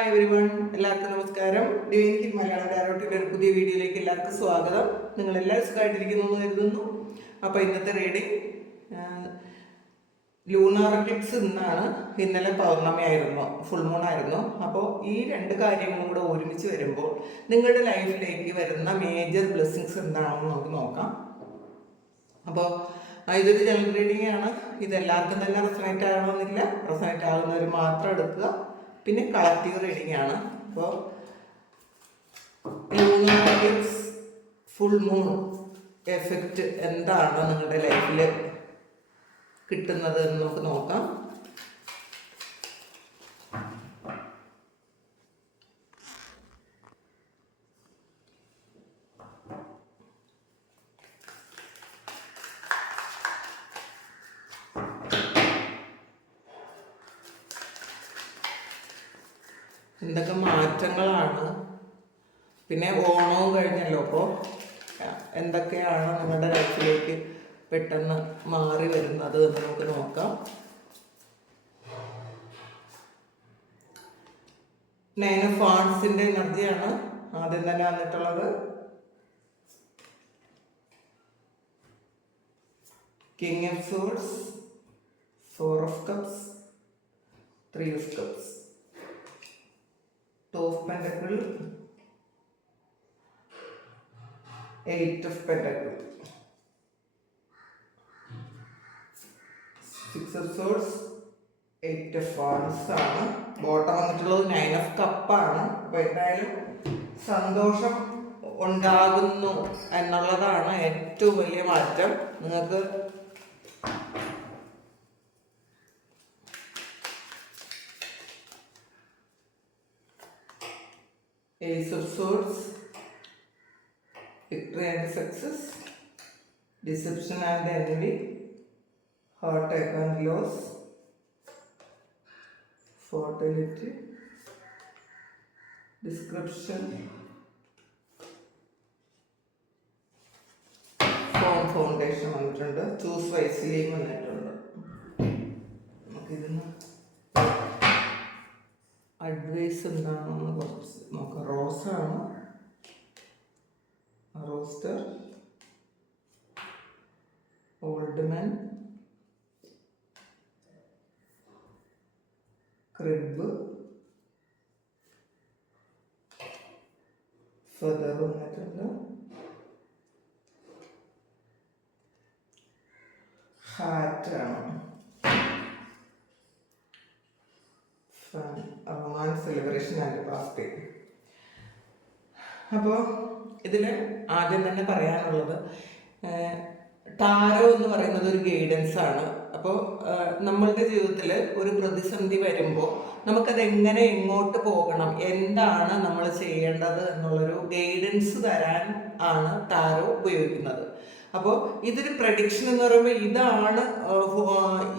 Hi everyone, എല്ലാവർക്കും നമസ്കാരം. Divine hill Malayalam ടാരോട്ടിൻ്റെ ഒരു പുതിയ വീഡിയോയിലേക്ക് എല്ലാവർക്കും സ്വാഗതം. നിങ്ങൾ എല്ലാവരും സുഖമായിട്ടിരിക്കുന്നു എന്ന് കരുതുന്നു. അപ്പോൾ ഇന്നത്തെ റീഡിങ് ലൂണാർ എക്ലിപ്സ് ഇന്നാണ്. ഇന്നലെ പൗർണമി ആയിരുന്നു, ഫുൾ മൂൺ ആയിരുന്നു. അപ്പോൾ ഈ രണ്ട് കാര്യങ്ങളും കൂടെ ഒരുമിച്ച് വരുമ്പോൾ നിങ്ങളുടെ ലൈഫിലേക്ക് വരുന്ന മേജർ ബ്ലെസ്സിങ്സ് എന്താണെന്ന് നമുക്ക് നോക്കാം. അപ്പോൾ ഇതൊരു ജനറൽ റീഡിംഗ് ആണ്. ഇതെല്ലാവർക്കും തന്നെ റെസണേറ്റ് ആകണമെന്നില്ല. റെസണേറ്റ് ആകുന്നവർ മാത്രം എടുക്കുക. പിന്നെ കളക്റ്റീവ് റീഡിംഗ് ആണ്. അപ്പോൾ lunar Eclipse full moon effect എന്താണ് നിങ്ങളുടെ ലൈഫിൽ കിട്ടുന്നത് എന്ന് നമുക്ക് നോക്കാം. എന്തൊക്കെ മാറ്റങ്ങളാണ്, പിന്നെ ഓണവും കഴിഞ്ഞല്ലോ, അപ്പോൾ എന്തൊക്കെയാണ് നിങ്ങളുടെ ലൈഫിലേക്ക് പെട്ടെന്ന് മാറി വരുന്നത് എന്ന് നമുക്ക് നോക്കാം. 9 ഓഫ് വാണ്ട്സിൻ്റെ എനർജിയാണ് ആദ്യം തന്നെ വന്നിട്ടുള്ളത്. King of swords, 4 of cups, 3 of cups, 2 of pentacle, 8 of pentacle, 6 of swords, 8 of wants ആണ്. ബോട്ടം വന്നിട്ടുള്ളത് 9 ഓഫ് കപ്പാണ്. അപ്പോൾ എന്തായാലും സന്തോഷം ഉണ്ടാകുന്നു എന്നുള്ളതാണ് ഏറ്റവും വലിയ മാറ്റം. നിങ്ങൾക്ക് Ace of Swords, victory and success, deception and envy, heartache and loss, fertility, description, foundation വന്നിട്ടുണ്ട്. ചൂസ് വൈസ്ലിയും വന്നിട്ടുണ്ട്. നമുക്കിതിന് അഡ്വൈസ് എന്താണെന്ന് കുറച്ച് നോക്കാം. റോസാണ്, rooster, old man, crib, feather വന്നിട്ടുണ്ട്, ഹാറ്റാണ്, റൊമാൻസ്, സെലിബ്രേഷൻ ആൻഡ് പാർട്ടി. അപ്പോൾ ഇതിൽ ആദ്യം തന്നെ പറയാനുള്ളത്, ടാരോ എന്ന് പറയുന്നത് ഒരു ഗൈഡൻസ് ആണ്. അപ്പോൾ നമ്മളുടെ ജീവിതത്തിൽ ഒരു പ്രതിസന്ധി വരുമ്പോൾ നമുക്കതെങ്ങനെ എങ്ങോട്ട് പോകണം, എന്താണ് നമ്മൾ ചെയ്യേണ്ടത് എന്നുള്ളൊരു ഗൈഡൻസ് തരാൻ ആണ് ടാരോ ഉപയോഗിക്കുന്നത്. അപ്പോൾ ഇതൊരു പ്രഡിക്ഷൻ എന്ന് പറയുമ്പോൾ ഇതാണ്,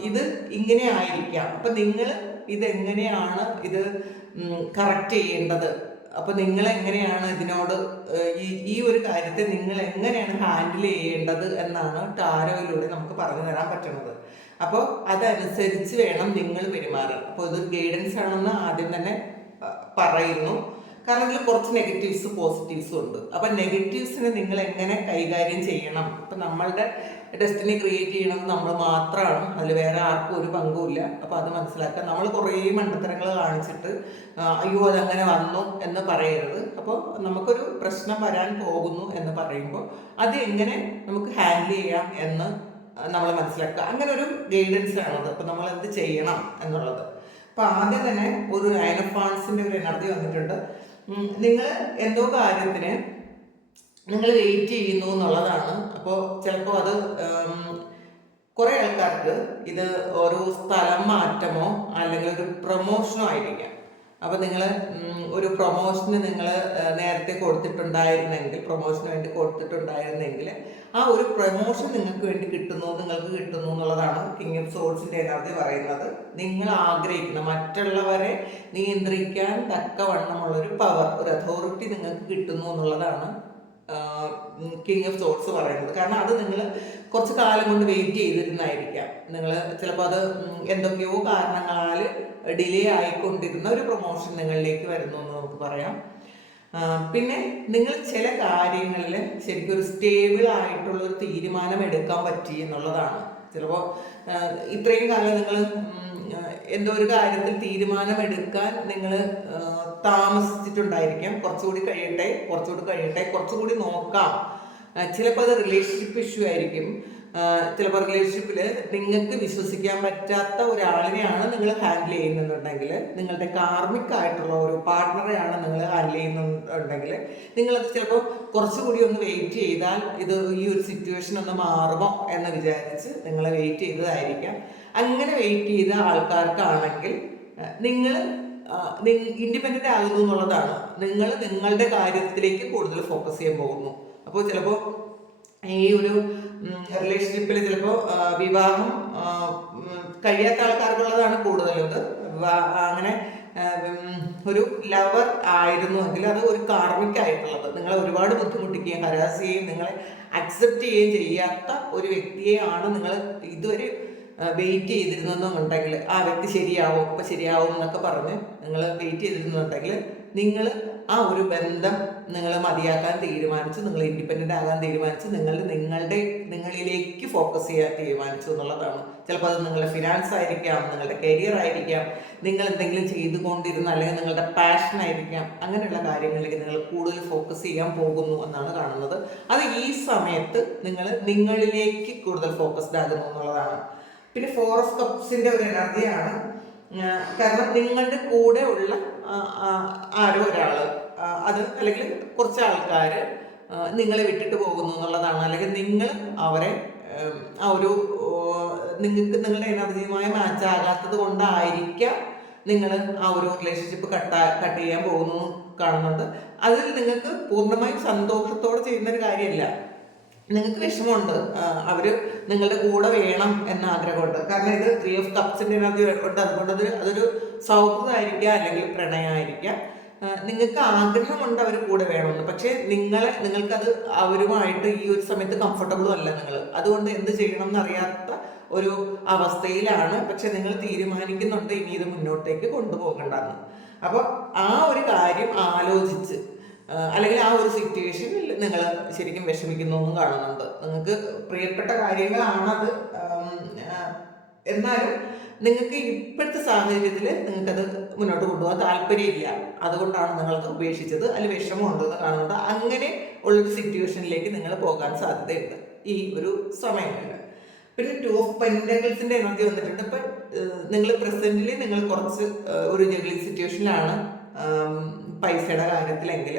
ഇത് ഇങ്ങനെ ആയിരിക്കാം. അപ്പം നിങ്ങൾ ഇതെങ്ങനെയാണ് ഇത് കറക്റ്റ് ചെയ്യേണ്ടത്, അപ്പോൾ നിങ്ങൾ എങ്ങനെയാണ് ഇതിനോട് ഈ ഒരു കാര്യത്തെ നിങ്ങൾ എങ്ങനെയാണ് ഹാൻഡിൽ ചെയ്യേണ്ടത് എന്നാണ് ടാരോയിലൂടെ നമുക്ക് പറഞ്ഞു തരാൻ പറ്റുന്നത്. അപ്പോൾ അതനുസരിച്ച് വേണം നിങ്ങൾ പെരുമാറാൻ. അപ്പോൾ ഇത് ഗൈഡൻസ് ആണെന്ന് ആദ്യം തന്നെ പറയുന്നു. കാരണം ഇതിൽ കുറച്ച് നെഗറ്റീവ്സ് പോസിറ്റീവ്സും ഉണ്ട്. അപ്പം നെഗറ്റീവ്സിനെ നിങ്ങൾ എങ്ങനെ കൈകാര്യം ചെയ്യണം, അപ്പം നമ്മളുടെ ഡെസ്റ്റിനി ക്രിയേറ്റ് ചെയ്യണത് നമ്മൾ മാത്രമാണ്, അതിൽ വേറെ ആർക്കും ഒരു പങ്കുമില്ല. അപ്പോൾ അത് മനസ്സിലാക്കുക. നമ്മൾ കുറേ മണ്ടത്തരങ്ങൾ കാണിച്ചിട്ട് അയ്യോ അതങ്ങനെ വന്നു എന്ന് പറയരുത്. അപ്പോൾ നമുക്കൊരു പ്രശ്നം വരാൻ പോകുന്നു എന്ന് പറയുമ്പോൾ അത് എങ്ങനെ നമുക്ക് ഹാൻഡിൽ ചെയ്യാം എന്ന് നമ്മൾ മനസ്സിലാക്കുക. അങ്ങനെ ഒരു ഗൈഡൻസ് ആണത്. അപ്പോൾ നമ്മൾ എന്ത് ചെയ്യണം എന്നുള്ളത്. അപ്പോൾ ആദ്യം തന്നെ ഒരു 9 ഓഫ് വാണ്ട്സിൻ്റെ ഒരു എനർജി വന്നിട്ടുണ്ട്. നിങ്ങൾ എന്തോ കാര്യത്തിന് നിങ്ങൾ വെയിറ്റ് ചെയ്യുന്നു എന്നുള്ളതാണ്. അപ്പോൾ ചിലപ്പോൾ അത് കുറേ ആൾക്കാർക്ക് ഇത് ഒരു സ്ഥലം മാറ്റമോ അല്ലെങ്കിൽ ഒരു പ്രൊമോഷനോ ആയിരിക്കാം. അപ്പോൾ നിങ്ങൾ ഒരു പ്രൊമോഷന് നിങ്ങൾ നേരത്തെ കൊടുത്തിട്ടുണ്ടായിരുന്നെങ്കിൽ, പ്രൊമോഷന് വേണ്ടി കൊടുത്തിട്ടുണ്ടായിരുന്നെങ്കിൽ ആ ഒരു പ്രൊമോഷൻ നിങ്ങൾക്ക് വേണ്ടി നിങ്ങൾക്ക് കിട്ടുന്നു എന്നുള്ളതാണ് കിങ് ഓഫ് സോർഡ്സിൻ്റെ എനർജി പറയുന്നത്. നിങ്ങൾ ആഗ്രഹിക്കുന്ന മറ്റുള്ളവരെ നിയന്ത്രിക്കാൻ തക്കവണ്ണമുള്ളൊരു പവർ, ഒരു അതോറിറ്റി നിങ്ങൾക്ക് കിട്ടുന്നു എന്നുള്ളതാണ് കിങ് ഓഫ് സോർട്സ് പറയുന്നത്. കാരണം അത് നിങ്ങൾ കുറച്ച് കാലം കൊണ്ട് വെയിറ്റ് ചെയ്തിരുന്നായിരിക്കാം. നിങ്ങൾ ചിലപ്പോൾ അത് എന്തൊക്കെയോ കാരണങ്ങളാൽ ഡിലേ ആയിക്കൊണ്ടിരുന്ന ഒരു പ്രൊമോഷൻ നിങ്ങളിലേക്ക് വരുന്നു എന്ന് നമുക്ക് പറയാം. പിന്നെ നിങ്ങൾ ചില കാര്യങ്ങളിൽ ശരിക്കും ഒരു സ്റ്റേബിൾ ആയിട്ടുള്ള ഒരു തീരുമാനം എടുക്കാൻ പറ്റി എന്നുള്ളതാണ്. ചിലപ്പോൾ ഇത്രയും കാലം നിങ്ങൾ എന്തോ ഒരു കാര്യത്തിൽ തീരുമാനമെടുക്കാൻ നിങ്ങൾ താമസിച്ചിട്ടുണ്ടായിരിക്കാം. കുറച്ചുകൂടി കഴിയട്ടെ, കുറച്ചുകൂടി നോക്കാം. ചിലപ്പോൾ അത് റിലേഷൻഷിപ്പ് ഇഷ്യൂ ആയിരിക്കും. ചിലപ്പോൾ റിലേഷൻഷിപ്പിൽ നിങ്ങൾക്ക് വിശ്വസിക്കാൻ പറ്റാത്ത ഒരാളിനെയാണ് നിങ്ങൾ ഹാൻഡിൽ ചെയ്യുന്നുണ്ടെങ്കിൽ, നിങ്ങളുടെ കാർമിക് ആയിട്ടുള്ള ഒരു പാർട്ട്ണറെയാണ് നിങ്ങൾ ഹാൻഡിൽ ചെയ്യുന്നുണ്ടെങ്കിൽ, നിങ്ങളത് ചിലപ്പോൾ കുറച്ചുകൂടി ഒന്ന് വെയിറ്റ് ചെയ്താൽ ഇത് ഈ ഒരു സിറ്റുവേഷൻ ഒന്ന് മാറുമോ എന്ന് വിചാരിച്ച് നിങ്ങൾ വെയിറ്റ് ചെയ്തതായിരിക്കാം. അങ്ങനെ വെയിറ്റ് ചെയ്ത ആൾക്കാർക്കാണെങ്കിൽ നിങ്ങൾ ഇൻഡിപെൻഡൻ്റ് ആകുന്നു എന്നുള്ളതാണ്. നിങ്ങൾ നിങ്ങളുടെ കാര്യത്തിലേക്ക് കൂടുതൽ ഫോക്കസ് ചെയ്യാൻ പോകുന്നു. അപ്പോൾ ചിലപ്പോൾ ഈ ഒരു റിലേഷൻഷിപ്പിൽ ചിലപ്പോൾ വിവാഹം കഴിയാത്ത ആൾക്കാർക്കുള്ളതാണ് കൂടുതലും ഇത്. അങ്ങനെ ഒരു ലവർ ആയിരുന്നുവെങ്കിൽ അത് ഒരു കാർമിക് ആയിട്ടുള്ളത്, നിങ്ങളെ ഒരുപാട് ബുദ്ധിമുട്ടിക്കുകയും ഹരാസ് ചെയ്യുകയും നിങ്ങളെ അക്സെപ്റ്റ് ചെയ്യുകയും ചെയ്യാത്ത ഒരു വ്യക്തിയെയാണ് നിങ്ങൾ ഇതുവരെ വെയിറ്റ് ചെയ്തിരുന്നെന്നുണ്ടെങ്കിൽ, ആ വ്യക്തി ശരിയാവും ഇപ്പം ശരിയാവും എന്നൊക്കെ പറഞ്ഞ് നിങ്ങൾ വെയിറ്റ് ചെയ്തിരുന്നുണ്ടെങ്കിൽ, നിങ്ങൾ ആ ഒരു ബന്ധം നിങ്ങൾ മതിയാക്കാൻ തീരുമാനിച്ചു, നിങ്ങൾ ഇൻഡിപെൻഡൻ്റ് ആകാൻ തീരുമാനിച്ചു, നിങ്ങളിലേക്ക് ഫോക്കസ് ചെയ്യാൻ തീരുമാനിച്ചു എന്നുള്ളതാണ്. ചിലപ്പോൾ അത് നിങ്ങളുടെ ഫിനാൻസ് ആയിരിക്കാം, നിങ്ങളുടെ കരിയർ ആയിരിക്കാം, നിങ്ങൾ എന്തെങ്കിലും ചെയ്തുകൊണ്ടിരുന്ന അല്ലെങ്കിൽ നിങ്ങളുടെ പാഷൻ ആയിരിക്കാം. അങ്ങനെയുള്ള കാര്യങ്ങളിലേക്ക് നിങ്ങൾ കൂടുതൽ ഫോക്കസ് ചെയ്യാൻ പോകുന്നു എന്നാണ് കാണുന്നത്. അത് ഈ സമയത്ത് നിങ്ങളിലേക്ക് കൂടുതൽ ഫോക്കസ്ഡ് ആകുന്നു എന്നുള്ളതാണ്. പിന്നെ 4 ഓഫ് കപ്സിൻ്റെ ഒരു എനർജിയാണ്. കാരണം നിങ്ങളുടെ കൂടെ ഉള്ള ആരോ ഒരാൾ, അത് അല്ലെങ്കിൽ കുറച്ച് ആൾക്കാർ നിങ്ങളെ വിട്ടിട്ട് പോകുന്നു എന്നുള്ളതാണ്. അല്ലെങ്കിൽ നിങ്ങൾ അവരെ ആ ഒരു നിങ്ങളുടെ എനർജിയുമായി മാച്ച് ആകാത്തത് കൊണ്ടായിരിക്കാം നിങ്ങൾ ആ ഒരു റിലേഷൻഷിപ്പ് കട്ട് ചെയ്യാൻ പോകുന്നു കാണുന്നുണ്ട്. അതിൽ നിങ്ങൾക്ക് പൂർണ്ണമായും സന്തോഷത്തോടെ ചെയ്യുന്നൊരു കാര്യമല്ല. നിങ്ങൾക്ക് വിഷമമുണ്ട്, അവർ നിങ്ങളുടെ കൂടെ വേണം എന്ന ആഗ്രഹമുണ്ട്. കാരണം ഇത് 3 ഓഫ് കപ്സിൻ്റെ എനർജി ഉണ്ട്. അതുകൊണ്ട് അതൊരു സൗഹൃദമായിരിക്കാം, അല്ലെങ്കിൽ പ്രണയമായിരിക്കാം. നിങ്ങൾക്ക് ആഗ്രഹമുണ്ട് അവർ കൂടെ വേണമെന്ന്. പക്ഷേ നിങ്ങൾക്കത് അവരുമായിട്ട് ഈ ഒരു സമയത്ത് കംഫർട്ടബിളും അല്ല. അതുകൊണ്ട് എന്ത് ചെയ്യണം എന്നറിയാത്ത ഒരു അവസ്ഥയിലാണ്. പക്ഷെ നിങ്ങൾ തീരുമാനിക്കുന്നുണ്ട് ഇനി ഇത് മുന്നോട്ടേക്ക് കൊണ്ടുപോകണ്ടെന്ന്. അപ്പോൾ ആ ഒരു കാര്യം ആലോചിച്ച്, അല്ലെങ്കിൽ ആ ഒരു സിറ്റുവേഷനിൽ നിങ്ങൾ ശരിക്കും വിഷമിക്കുന്നു എന്നും കാണുന്നുണ്ട്. നിങ്ങൾക്ക് പ്രിയപ്പെട്ട കാര്യങ്ങളാണത്, എന്നാലും നിങ്ങൾക്ക് ഇപ്പോഴത്തെ സാഹചര്യത്തിൽ നിങ്ങൾക്കത് മുന്നോട്ട് കൊണ്ടുപോകാൻ താല്പര്യമില്ല. അതുകൊണ്ടാണ് നിങ്ങളത് ഉപേക്ഷിച്ചത്, അല്ലെങ്കിൽ വിഷമമുണ്ടെന്ന് കാണുന്നുണ്ട്. അങ്ങനെ ഉള്ളൊരു സിറ്റുവേഷനിലേക്ക് നിങ്ങൾ പോകാൻ സാധ്യതയുണ്ട് ഈ ഒരു സമയങ്ങളിൽ. പിന്നെ 2 ഓഫ് പെന്റക്കിൾസിൻ്റെ എനർജി വന്നിട്ടുണ്ട്. ഇപ്പം നിങ്ങൾ പ്രസന്റിൽ നിങ്ങൾ കുറച്ച് ഒരു ജഗ്ലിംഗ് സിറ്റുവേഷനിലാണ് പൈസയുടെ കാര്യത്തിലെങ്കിൽ,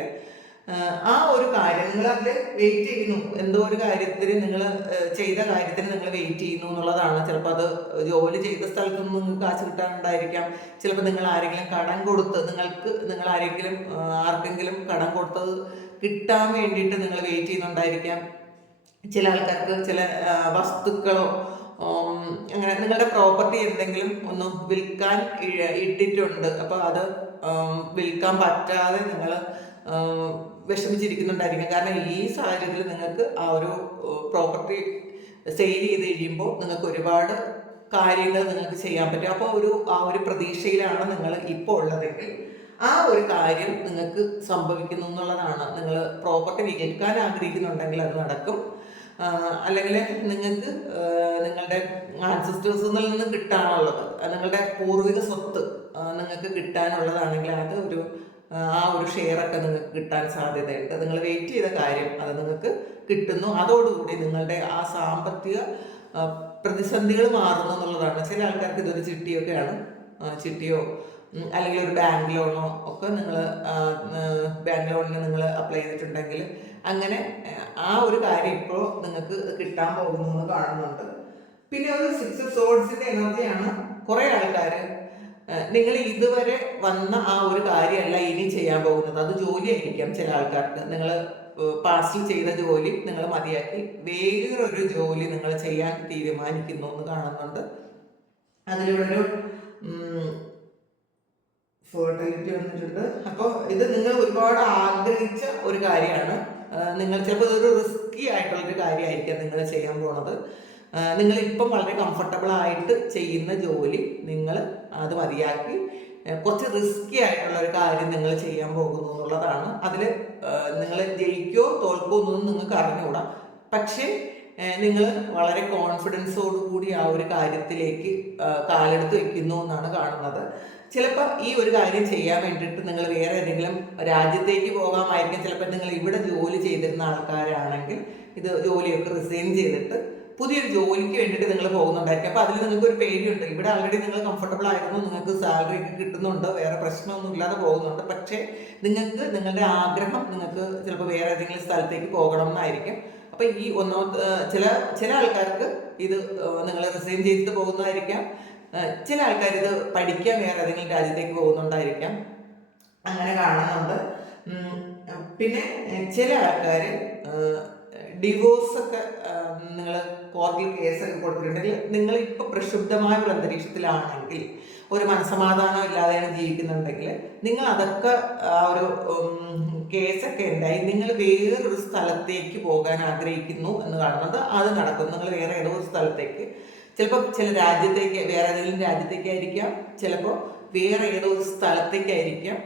ആ ഒരു കാര്യം നിങ്ങൾ അതിൽ വെയിറ്റ് ചെയ്യുന്നു. എന്തോ ഒരു കാര്യത്തിന് നിങ്ങൾ ചെയ്ത കാര്യത്തിന് നിങ്ങൾ വെയിറ്റ് ചെയ്യുന്നു എന്നുള്ളതാണ്. ചിലപ്പോൾ അത് ജോലി ചെയ്ത സ്ഥലത്ത് നിന്ന് നിങ്ങൾക്ക് കാശ് കിട്ടാനുണ്ടായിരിക്കാം. ചിലപ്പോൾ നിങ്ങൾ ആരെങ്കിലും കടം കൊടുത്ത്, നിങ്ങൾ ആർക്കെങ്കിലും കടം കൊടുത്തത് കിട്ടാൻ വേണ്ടിയിട്ട് നിങ്ങൾ വെയിറ്റ് ചെയ്യുന്നുണ്ടായിരിക്കാം. ചില ആൾക്കാർക്ക് ചില വസ്തുക്കളോ അങ്ങനെ നിങ്ങളുടെ പ്രോപ്പർട്ടി എന്തെങ്കിലും ഒന്ന് വിൽക്കാൻ ഇട്ടിട്ടുണ്ട്. അപ്പോൾ അത് വിൽക്കാൻ പറ്റാതെ നിങ്ങൾ വിഷമിച്ചിരിക്കുന്നുണ്ടായിരിക്കും. കാരണം ഈ സാഹചര്യത്തിൽ നിങ്ങൾക്ക് ആ ഒരു പ്രോപ്പർട്ടി സെയിൽ ചെയ്ത് കഴിയുമ്പോൾ നിങ്ങൾക്ക് ഒരുപാട് കാര്യങ്ങൾ നിങ്ങൾക്ക് ചെയ്യാൻ പറ്റും. അപ്പോൾ ആ ഒരു പ്രതീക്ഷയിലാണ് നിങ്ങൾ ഇപ്പോൾ ഉള്ളതെങ്കിൽ ആ ഒരു കാര്യം നിങ്ങൾക്ക് സംഭവിക്കുന്നു എന്നുള്ളതാണ്. നിങ്ങൾ പ്രോപ്പർട്ടി വിൽക്കാൻ ആഗ്രഹിക്കുന്നുണ്ടെങ്കിൽ അത് നടക്കും. അല്ലെങ്കിൽ നിങ്ങൾക്ക് നിങ്ങളുടെ ആൻസിസ്റ്റേഴ്സിൽ നിന്ന് കിട്ടാനുള്ളത്, നിങ്ങളുടെ പൂർവിക സ്വത്ത് നിങ്ങൾക്ക് കിട്ടാനുള്ളതാണെങ്കിൽ അത് ആ ഒരു ഷെയറൊക്കെ നിങ്ങൾക്ക് കിട്ടാൻ സാധ്യതയുണ്ട്. നിങ്ങൾ വെയിറ്റ് ചെയ്ത കാര്യം അത് നിങ്ങൾക്ക് കിട്ടുന്നു. അതോടുകൂടി നിങ്ങളുടെ ആ സാമ്പത്തിക പ്രതിസന്ധികൾ മാറുന്നു എന്നുള്ളതാണ്. ചില ആൾക്കാർക്ക് ഇതൊരു ചിട്ടിയോ അല്ലെങ്കിൽ ഒരു ബാങ്ക് ലോണോ ഒക്കെ ബാങ്ക് ലോണിന് നിങ്ങൾ അപ്ലൈ ചെയ്തിട്ടുണ്ടെങ്കിൽ അങ്ങനെ ആ ഒരു കാര്യം ഇപ്പോൾ നിങ്ങൾക്ക് കിട്ടാൻ പോകുന്നു എന്ന് കാണുന്നുണ്ട്. പിന്നെ ഒരു 6 ഓഫ് സോർഡ്സിൻ്റെ എനർജിയാണ്. കുറേ ആൾക്കാർ നിങ്ങൾ ഇതുവരെ വന്ന ആ ഒരു കാര്യമല്ല ഇനി ചെയ്യാൻ പോകുന്നത്. അത് ജോലിയായിരിക്കാം. ചില ആൾക്കാർക്ക് നിങ്ങൾ പാസ്റ്റിൽ ചെയ്ത ജോലി നിങ്ങൾ മതിയാക്കി വേറൊരു ജോലി നിങ്ങൾ ചെയ്യാൻ തീരുമാനിക്കുന്നു എന്ന് കാണുന്നുണ്ട്. അതിലൂടെ ഒരു ഫെർട്ടിലിറ്റി വന്നിട്ടുണ്ട്. അപ്പോൾ ഇത് നിങ്ങൾ ഒരുപാട് ആഗ്രഹിച്ച ഒരു കാര്യമാണ്. നിങ്ങൾ ചിലപ്പോൾ ഇതൊരു റിസ്കി ആയിട്ടുള്ളൊരു കാര്യമായിരിക്കാം നിങ്ങൾ ചെയ്യാൻ പോണത്. നിങ്ങളിപ്പം വളരെ കംഫർട്ടബിൾ ആയിട്ട് ചെയ്യുന്ന ജോലി നിങ്ങൾ അത് മതിയാക്കി കുറച്ച് റിസ്കി ആയിട്ടുള്ള ഒരു കാര്യം നിങ്ങൾ ചെയ്യാൻ പോകുന്നു എന്നുള്ളതാണ്. അതിൽ നിങ്ങൾ ജയിക്കോ തോൽക്കോ എന്നൊന്നും നിങ്ങൾക്ക് അറിഞ്ഞുകൂടാ. പക്ഷേ നിങ്ങൾ വളരെ കോൺഫിഡൻസോടു കൂടി ആ ഒരു കാര്യത്തിലേക്ക് കാലെടുത്ത് വെക്കുന്നു എന്നാണ് കാണുന്നത്. ചിലപ്പോൾ ഈ ഒരു കാര്യം ചെയ്യാൻ വേണ്ടിയിട്ട് നിങ്ങൾ വേറെ ഏതെങ്കിലും രാജ്യത്തേക്ക് പോകാമായിരിക്കും. ചിലപ്പോൾ നിങ്ങൾ ഇവിടെ ജോലി ചെയ്തിരുന്ന ആൾക്കാരാണെങ്കിൽ ഇത് ജോലിയൊക്കെ റിസൈൻ ചെയ്തിട്ട് പുതിയൊരു ജോലിക്ക് വേണ്ടിയിട്ട് നിങ്ങൾ പോകുന്നുണ്ടായിരിക്കും. അപ്പോൾ അതിൽ നിങ്ങൾക്ക് ഒരു പേടിയുണ്ട്. ഇവിടെ ആൾറെഡി നിങ്ങൾ കംഫർട്ടബിൾ ആയിരുന്നു, നിങ്ങൾക്ക് സാലറി ഒക്കെ കിട്ടുന്നുണ്ട്, വേറെ പ്രശ്നമൊന്നും ഇല്ലാതെ പോകുന്നുണ്ട്. പക്ഷേ നിങ്ങൾക്ക് നിങ്ങളുടെ ആഗ്രഹം നിങ്ങൾക്ക് ചിലപ്പോൾ വേറെ ഏതെങ്കിലും സ്ഥലത്തേക്ക് പോകണം എന്നായിരിക്കും. അപ്പോൾ ഈ ചില ആൾക്കാർക്ക് ഇത് നിങ്ങൾ റിസൈൻ ചെയ്തിട്ട് പോകുന്നതായിരിക്കാം. ചില ആൾക്കാർ ഇത് പഠിക്കാൻ വേറെ ഏതെങ്കിലും രാജ്യത്തേക്ക് പോകുന്നുണ്ടായിരിക്കാം. അങ്ങനെ കാണുന്നുണ്ട്. പിന്നെ ചില ആൾക്കാർ ഡിവോഴ്സൊക്കെ നിങ്ങൾ കോടതിയിൽ കേസൊക്കെ കൊടുത്തിട്ടുണ്ടെങ്കിൽ നിങ്ങൾ ഇപ്പോൾ പ്രക്ഷുബ്ധമായ ഒരു അന്തരീക്ഷത്തിലാണെങ്കിൽ, ഒരു മനസ്സമാധാനം ഇല്ലാതെയാണ് ജീവിക്കുന്നുണ്ടെങ്കിൽ, നിങ്ങൾ അതൊക്കെ ആ ഒരു കേസൊക്കെ ഉണ്ടായി നിങ്ങൾ വേറൊരു സ്ഥലത്തേക്ക് പോകാൻ ആഗ്രഹിക്കുന്നു എന്ന് കാണുന്നത് അത് നടക്കും. നിങ്ങൾ വേറെ ഏതോ ഒരു സ്ഥലത്തേക്ക്, ചിലപ്പോൾ ചില രാജ്യത്തേക്ക്, വേറെ ഏതെങ്കിലും രാജ്യത്തേക്കായിരിക്കാം, ചിലപ്പോൾ വേറെ ഏതോ ഒരു സ്ഥലത്തേക്കായിരിക്കാം.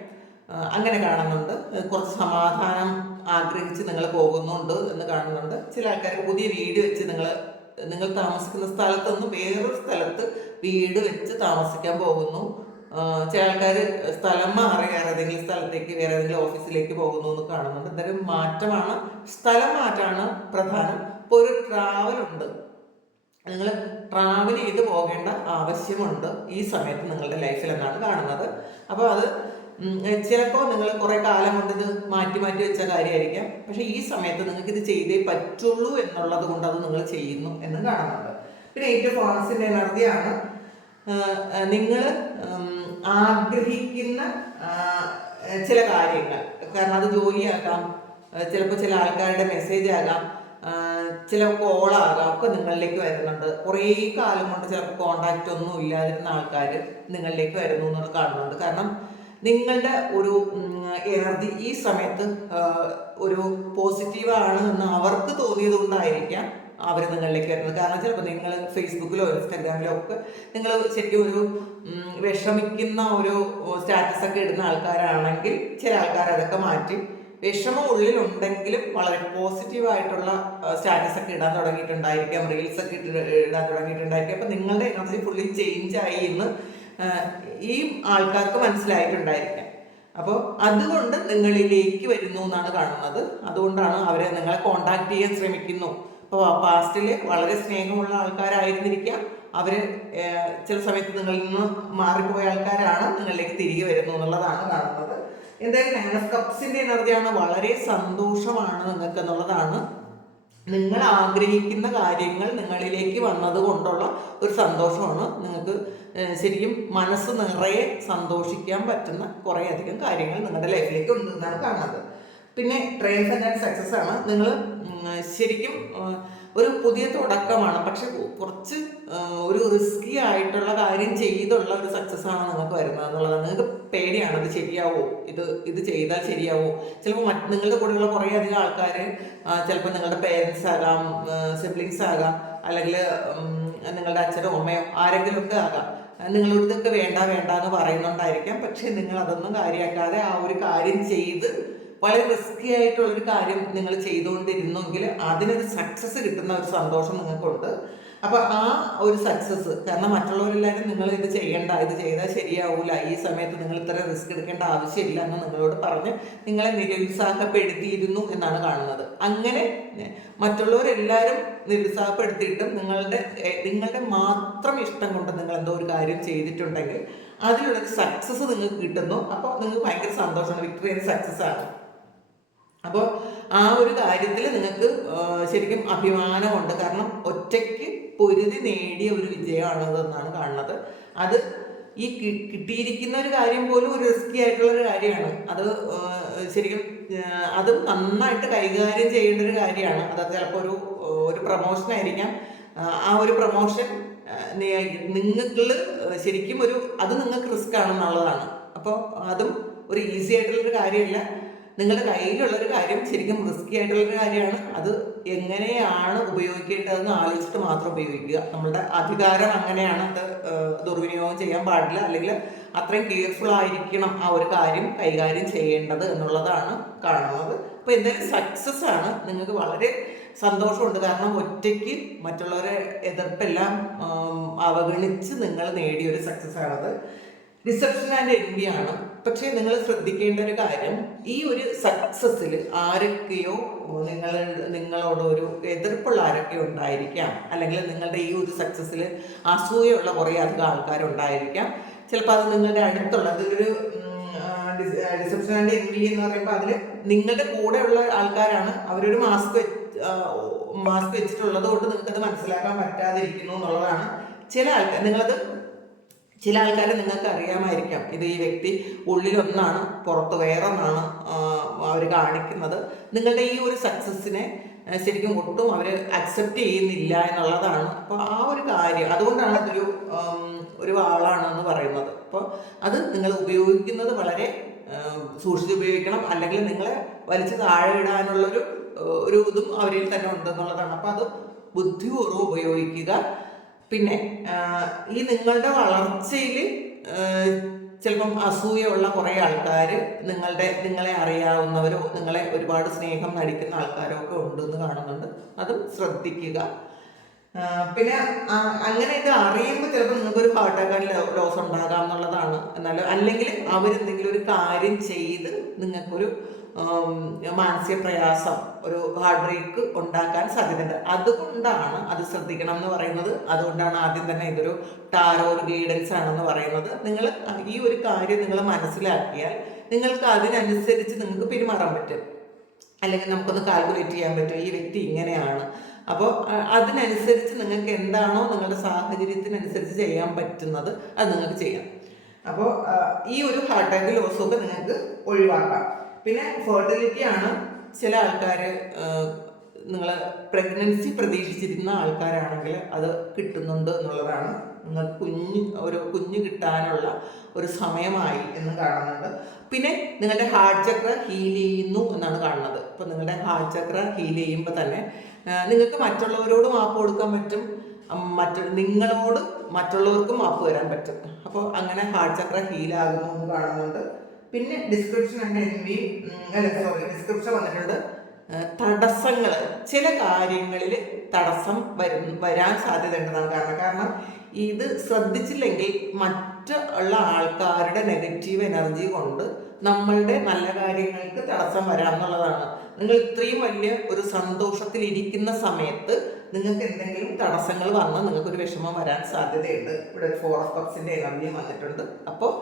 അങ്ങനെ കാണുന്നുണ്ട്. കുറച്ച് സമാധാനം ആഗ്രഹിച്ച് നിങ്ങൾ പോകുന്നുണ്ട് എന്ന് കാണുന്നുണ്ട്. ചില ആൾക്കാർ പുതിയ വീട് വെച്ച് നിങ്ങൾ താമസിക്കുന്ന സ്ഥലത്ത് നിന്ന് വേറൊരു സ്ഥലത്ത് വീട് വെച്ച് താമസിക്കാൻ പോകുന്നു. ചില ആൾക്കാർ സ്ഥലം മാറി വേറെ ഏതെങ്കിലും സ്ഥലത്തേക്ക്, വേറെ ഏതെങ്കിലും ഓഫീസിലേക്ക് പോകുന്നു എന്ന് കാണുന്നുണ്ട്. എന്തായാലും മാറ്റമാണ്, സ്ഥലം മാറ്റമാണ് പ്രധാനം. ഇപ്പോൾ ഒരു ട്രാവലുണ്ട്, നിങ്ങൾ ട്രാവൽ ചെയ്ത് പോകേണ്ട ആവശ്യമുണ്ട് ഈ സമയത്ത് നിങ്ങളുടെ ലൈഫിൽ എന്നാണ് കാണുന്നത്. അപ്പോൾ അത് ചിലപ്പോൾ നിങ്ങൾ കുറേ കാലം കൊണ്ട് ഇത് മാറ്റി മാറ്റി വെച്ച കാര്യമായിരിക്കാം. പക്ഷെ ഈ സമയത്ത് നിങ്ങൾക്ക് ഇത് ചെയ്തേ പറ്റുള്ളൂ എന്നുള്ളത് കൊണ്ട് അത് നിങ്ങൾ ചെയ്യുന്നു എന്ന് കാണുന്നുണ്ട്. പിന്നെ 8 ഓഫ് വാണ്ട്സിൻ്റെ എനർജിയാണ്. നിങ്ങൾ ആഗ്രഹിക്കുന്ന ചില കാര്യങ്ങൾ, കാരണം അത് ജോലിയാകാം, ചിലപ്പോൾ ചില ആൾക്കാരുടെ മെസ്സേജ് ആകാം, ചില കോളാകാം, ഒക്കെ നിങ്ങളിലേക്ക് വരുന്നുണ്ട്. കുറേ കാലം കൊണ്ട് ചിലപ്പോൾ കോണ്ടാക്റ്റ് ഒന്നും ഇല്ലാതിരുന്ന ആൾക്കാർ നിങ്ങളിലേക്ക് വരുന്നു എന്നുള്ളത് കാണുന്നുണ്ട്. കാരണം നിങ്ങളുടെ ഒരു എനർജി ഈ സമയത്ത് ഒരു പോസിറ്റീവാണ് എന്ന് അവർക്ക് തോന്നിയത് കൊണ്ടായിരിക്കാം അവർ നിങ്ങളിലേക്ക് വരുന്നത്. കാരണം ചിലപ്പോൾ നിങ്ങൾ ഫേസ്ബുക്കിലോ ഇൻസ്റ്റാഗ്രാമിലോ ഒക്കെ നിങ്ങൾ ശരിക്കും ഒരു വിഷമിക്കുന്ന ഒരു സ്റ്റാറ്റസൊക്കെ ഇടുന്ന ആൾക്കാരാണെങ്കിൽ ചില ആൾക്കാർ അതൊക്കെ മാറ്റി വിഷമം ഉള്ളിലുണ്ടെങ്കിലും വളരെ പോസിറ്റീവായിട്ടുള്ള സ്റ്റാറ്റസൊക്കെ ഇടാൻ തുടങ്ങിയിട്ടുണ്ടായിരിക്കാം, റീൽസൊക്കെ ഇടാൻ തുടങ്ങിയിട്ടുണ്ടായിരിക്കാം. അപ്പം നിങ്ങളുടെ എനർജി ഫുള്ളി ചേഞ്ചായി എന്ന് ഈ ആൾക്കാർക്ക് മനസ്സിലായിട്ടുണ്ടായിരിക്കാം. അപ്പോൾ അതുകൊണ്ട് നിങ്ങളിലേക്ക് വരുന്നു എന്നാണ് കാണുന്നത്. അതുകൊണ്ടാണ് അവരെ നിങ്ങളെ കോണ്ടാക്ട് ചെയ്യാൻ ശ്രമിക്കുന്നു. അപ്പോൾ പാസ്റ്റിൽ വളരെ സ്നേഹമുള്ള ആൾക്കാരായിരുന്നിരിക്കാം, അവർ ചില സമയത്ത് നിങ്ങളിൽ നിന്ന് മാറിപ്പോയ ആൾക്കാരാണ് നിങ്ങളിലേക്ക് തിരികെ വരുന്നു എന്നുള്ളതാണ് കാണുന്നത്. എന്തായാലും 9 ഓഫ് കപ്സിൻ്റെ എനർജിയാണ്. വളരെ സന്തോഷമാണ് നിങ്ങൾക്ക് എന്നുള്ളതാണ്. നിങ്ങൾ ആഗ്രഹിക്കുന്ന കാര്യങ്ങൾ നിങ്ങളിലേക്ക് വന്നത് കൊണ്ടുള്ള ഒരു സന്തോഷമാണ്. നിങ്ങൾക്ക് ശരിക്കും മനസ്സ് നിറയെ സന്തോഷിക്കാൻ പറ്റുന്ന കുറേയധികം കാര്യങ്ങൾ നിങ്ങളുടെ ലൈഫിലേക്ക് ഉണ്ട് എന്നാണ് കാണുന്നത്. പിന്നെ ട്രയംഫ് ആൻഡ് സക്സസ് ആണ്. നിങ്ങൾ ശരിക്കും ഒരു പുതിയ തുടക്കമാണ്, പക്ഷെ കുറച്ച് ഒരു റിസ്കി ആയിട്ടുള്ള കാര്യം ചെയ്തുള്ള ഒരു സക്സസ് ആണ് നിങ്ങൾക്ക് വരുന്നത് എന്നുള്ളതാണ്. നിങ്ങൾക്ക് പേടിയാണ്, ഇത് ശരിയാവോ, ഇത് ചെയ്താൽ ശരിയാവോ. ചിലപ്പോൾ നിങ്ങളുടെ കൂടെയുള്ള കുറേ അധികം ആൾക്കാർ, ചിലപ്പോൾ നിങ്ങളുടെ പേരൻസ് ആകാം, സിബ്ലിങ്സ് ആകാം, അല്ലെങ്കിൽ നിങ്ങളുടെ അച്ഛനോ അമ്മയോ ആരെങ്കിലും ഒക്കെ ആകാം, നിങ്ങളോട് ഇതൊക്കെ വേണ്ട വേണ്ട എന്ന് പറയുന്നുണ്ടായിരിക്കാം. പക്ഷെ നിങ്ങൾ അതൊന്നും കാര്യമാക്കാതെ ആ ഒരു കാര്യം ചെയ്ത് വളരെ റിസ്കി ആയിട്ടുള്ളൊരു കാര്യം നിങ്ങൾ ചെയ്തുകൊണ്ടിരുന്നെങ്കിൽ അതിനൊരു സക്സസ് കിട്ടുന്ന ഒരു സന്തോഷം നിങ്ങൾക്കുണ്ട്. അപ്പോൾ ആ ഒരു സക്സസ്, കാരണം മറ്റുള്ളവരെല്ലാവരും നിങ്ങൾ ഇത് ചെയ്യേണ്ട, ഇത് ചെയ്താൽ ശരിയാവില്ല, ഈ സമയത്ത് നിങ്ങൾ ഇത്ര റിസ്ക് എടുക്കേണ്ട ആവശ്യമില്ല എന്ന് നിങ്ങളോട് പറഞ്ഞ് നിങ്ങളെ നിരുത്സാഹപ്പെടുത്തിയിരുന്നു എന്നാണ് കാണുന്നത്. അങ്ങനെ മറ്റുള്ളവരെല്ലാവരും നിരുത്സാഹപ്പെടുത്തിയിട്ടും നിങ്ങളുടെ മാത്രം ഇഷ്ടം കൊണ്ട് നിങ്ങൾ എന്തോ ഒരു കാര്യം ചെയ്തിട്ടുണ്ടെങ്കിൽ അതിലുള്ളൊരു സക്സസ് നിങ്ങൾക്ക് കിട്ടുന്നു. അപ്പോൾ നിങ്ങൾക്ക് ഭയങ്കര സന്തോഷമാണ്, വിക്ടറി ആൻഡ് സക്സസ് ആണ്. അപ്പോൾ ആ ഒരു കാര്യത്തിൽ നിങ്ങൾക്ക് ശരിക്കും അഭിമാനമുണ്ട്. കാരണം ഒറ്റയ്ക്ക് പൊരുതി നേടിയ ഒരു വിജയമാണതെന്നാണ് കാണുന്നത്. അത് ഈ കിട്ടിയിരിക്കുന്ന ഒരു കാര്യം പോലും ഒരു റിസ്കി ആയിട്ടുള്ളൊരു കാര്യമാണ്. അത് ശരിക്കും അതും നന്നായിട്ട് കൈകാര്യം ചെയ്യേണ്ട ഒരു കാര്യമാണ്. അത് ചിലപ്പോൾ ഒരു പ്രൊമോഷൻ ആയിരിക്കാം. ആ ഒരു പ്രൊമോഷൻ നിങ്ങൾ ശരിക്കും അത് നിങ്ങൾക്ക് റിസ്ക് ആണെന്നുള്ളതാണ്. അപ്പോൾ അതും ഒരു ഈസി ആയിട്ടുള്ളൊരു കാര്യമല്ല. നിങ്ങളുടെ കയ്യിലുള്ളൊരു കാര്യം ശരിക്കും റിസ്കി ആയിട്ടുള്ളൊരു കാര്യമാണ്. അത് എങ്ങനെയാണ് ഉപയോഗിക്കേണ്ടതെന്ന് ആലോചിച്ചിട്ട് മാത്രം ഉപയോഗിക്കുക. നമ്മളുടെ അധികാരം അങ്ങനെയാണ്. അത് ദുർവിനിയോഗം ചെയ്യാൻ പാടില്ല, അല്ലെങ്കിൽ അത്രയും കെയർഫുൾ ആയിരിക്കണം ആ ഒരു കാര്യം കൈകാര്യം ചെയ്യേണ്ടത് എന്നുള്ളതാണ് കാണുന്നത്. അപ്പോൾ എന്തായാലും സക്സസ് ആണ്. നിങ്ങൾക്ക് വളരെ സന്തോഷമുണ്ട്, കാരണം ഒറ്റയ്ക്ക് മറ്റുള്ളവരെ എതിർപ്പെല്ലാം അവഗണിച്ച് നിങ്ങൾ നേടിയൊരു സക്സസ് ആണത്. റിസപ്ഷൻ ആൻഡ് എൻവി ആണ്. പക്ഷേ നിങ്ങൾ ശ്രദ്ധിക്കേണ്ട ഒരു കാര്യം, ഈ ഒരു സക്സസ്സിൽ ആരൊക്കെയോ നിങ്ങളോട് ഒരു എതിർപ്പുള്ള ആരൊക്കെയോ ഉണ്ടായിരിക്കാം, അല്ലെങ്കിൽ നിങ്ങളുടെ ഈ ഒരു സക്സസ്സിൽ അസൂയുള്ള കുറേ അധികം ആൾക്കാരുണ്ടായിരിക്കാം. ചിലപ്പോൾ അത് നിങ്ങളുടെ അടുത്തുള്ള അതൊരു റിസപ്ഷൻ ആൻഡ് എൻവി എന്ന് പറയുമ്പോൾ അതിൽ നിങ്ങളുടെ കൂടെയുള്ള ആൾക്കാരാണ്. അവരൊരു മാസ്ക് വെച്ചിട്ടുള്ളത് കൊണ്ട് നിങ്ങൾക്കത് മനസ്സിലാക്കാൻ പറ്റാതിരിക്കുന്നു എന്നുള്ളതാണ്. ചില ആൾക്കാരെ നിങ്ങൾക്ക് അറിയാമായിരിക്കാം, ഇത് ഈ വ്യക്തി ഉള്ളിലൊന്നാണ് പുറത്ത് വേറൊന്നാണ് അവർ കാണിക്കുന്നത്. നിങ്ങളുടെ ഈ ഒരു സക്സസ്സിനെ ശരിക്കും ഒട്ടും അവർ അക്സെപ്റ്റ് ചെയ്യുന്നില്ല എന്നുള്ളതാണ്. അപ്പോൾ ആ ഒരു കാര്യം അതുകൊണ്ടാണ് ഒരു ആളാണെന്ന് പറയുന്നത്. അപ്പോൾ അത് നിങ്ങൾ ഉപയോഗിക്കുന്നത് വളരെ സൂക്ഷിച്ച് ഉപയോഗിക്കണം, അല്ലെങ്കിൽ നിങ്ങളെ വലിച്ച് താഴെ ഇടാനുള്ളൊരു ഇതും അവരിൽ തന്നെ ഉണ്ടെന്നുള്ളതാണ്. അപ്പോൾ അത് ബുദ്ധിപൂർവ്വം ഉപയോഗിക്കുക. പിന്നെ ഈ നിങ്ങളുടെ വളർച്ചയിൽ ചിലപ്പം അസൂയുള്ള കുറേ ആൾക്കാർ നിങ്ങളെ അറിയാവുന്നവരോ നിങ്ങളെ ഒരുപാട് സ്നേഹം നടിക്കുന്ന ആൾക്കാരോ ഒക്കെ ഉണ്ടെന്ന് കാണുന്നുണ്ട്. അതും ശ്രദ്ധിക്കുക. പിന്നെ അങ്ങനെ ഇത് അറിയുമ്പോൾ ചിലപ്പോൾ നിങ്ങൾക്കൊരു ഹാർട്ട് അറ്റാക്ക് ലോസ് ഉണ്ടാകാം എന്നുള്ളതാണ്. എന്നാലും അല്ലെങ്കിൽ അവരെന്തെങ്കിലും ഒരു കാര്യം ചെയ്ത് നിങ്ങൾക്കൊരു മാനസിക പ്രയാസം, ഒരു ഹാർട്ട് ബ്രേക്ക് ഉണ്ടാക്കാൻ സാധ്യതയുണ്ട്. അതുകൊണ്ടാണ് അത് ശ്രദ്ധിക്കണം എന്ന് പറയുന്നത്. അതുകൊണ്ടാണ് ആദ്യം തന്നെ ഇതൊരു ടാരോ ഒരു ഗൈഡൻസ് ആണെന്ന് പറയുന്നത്. നിങ്ങൾ ഈ ഒരു കാര്യം നിങ്ങൾ മനസ്സിലാക്കിയാൽ നിങ്ങൾക്ക് അതിനനുസരിച്ച് നിങ്ങൾക്ക് പെരുമാറാൻ പറ്റും, അല്ലെങ്കിൽ നമുക്കൊന്ന് കാൽക്കുലേറ്റ് ചെയ്യാൻ പറ്റും ഈ വ്യക്തി ഇങ്ങനെയാണ്. അപ്പോൾ അതിനനുസരിച്ച് നിങ്ങൾക്ക് എന്താണോ നിങ്ങളുടെ സാഹചര്യത്തിനനുസരിച്ച് ചെയ്യാൻ പറ്റുന്നത് അത് നിങ്ങൾക്ക് ചെയ്യാം. അപ്പോൾ ഈ ഒരു ഹാർട്ട് അറ്റാക്ക് ലോസൊക്കെ നിങ്ങൾക്ക് ഒഴിവാക്കാം. പിന്നെ ഫെർട്ടിലിറ്റി ആണ്. ചില ആൾക്കാർ നിങ്ങൾ പ്രഗ്നൻസി പ്രതീക്ഷിച്ചിരുന്ന ആൾക്കാരാണെങ്കിൽ അത് കിട്ടുന്നുണ്ട് എന്നുള്ളതാണ്. നിങ്ങൾ കുഞ്ഞ് കിട്ടാനുള്ള ഒരു സമയമായി എന്ന് കാണുന്നുണ്ട്. പിന്നെ നിങ്ങളുടെ ഹാർട്ട് ചക്ര ഹീൽ ചെയ്യുന്നു എന്നാണ് കാണുന്നത്. അപ്പോൾ നിങ്ങളുടെ ഹാർട്ട് ചക്ര ഹീൽ ചെയ്യുമ്പോൾ തന്നെ നിങ്ങൾക്ക് മറ്റുള്ളവരോട് മാപ്പ് കൊടുക്കാൻ പറ്റും, നിങ്ങളോട് മറ്റുള്ളവർക്കും മാപ്പ് തരാൻ പറ്റും. അപ്പോൾ അങ്ങനെ ഹാർട്ട് ചക്ര ഹീലാകുന്നു എന്ന് കാണുന്നുണ്ട്. പിന്നെ ഡിസ്ക്രിപ്ഷൻ വന്നിട്ടുണ്ട് തടസ്സങ്ങൾ. ചില കാര്യങ്ങളിൽ തടസ്സം വരാൻ സാധ്യതയുണ്ടെന്നാണ് കാരണം ഇത് ശ്രദ്ധിച്ചില്ലെങ്കിൽ മറ്റുള്ള ആൾക്കാരുടെ നെഗറ്റീവ് എനർജി കൊണ്ട് നമ്മളുടെ നല്ല കാര്യങ്ങൾക്ക് തടസ്സം വരാമെന്നുള്ളതാണ്. നിങ്ങൾ ഇത്രയും വലിയ ഒരു സന്തോഷത്തിലിരിക്കുന്ന സമയത്ത് നിങ്ങൾക്ക് എന്തെങ്കിലും തടസ്സങ്ങൾ വന്ന് നിങ്ങൾക്കൊരു വിഷമം വരാൻ സാധ്യതയുണ്ട്. ഇവിടെ 4 of Cupsന്റെ എനർജി വന്നിട്ടുണ്ട്. അപ്പോൾ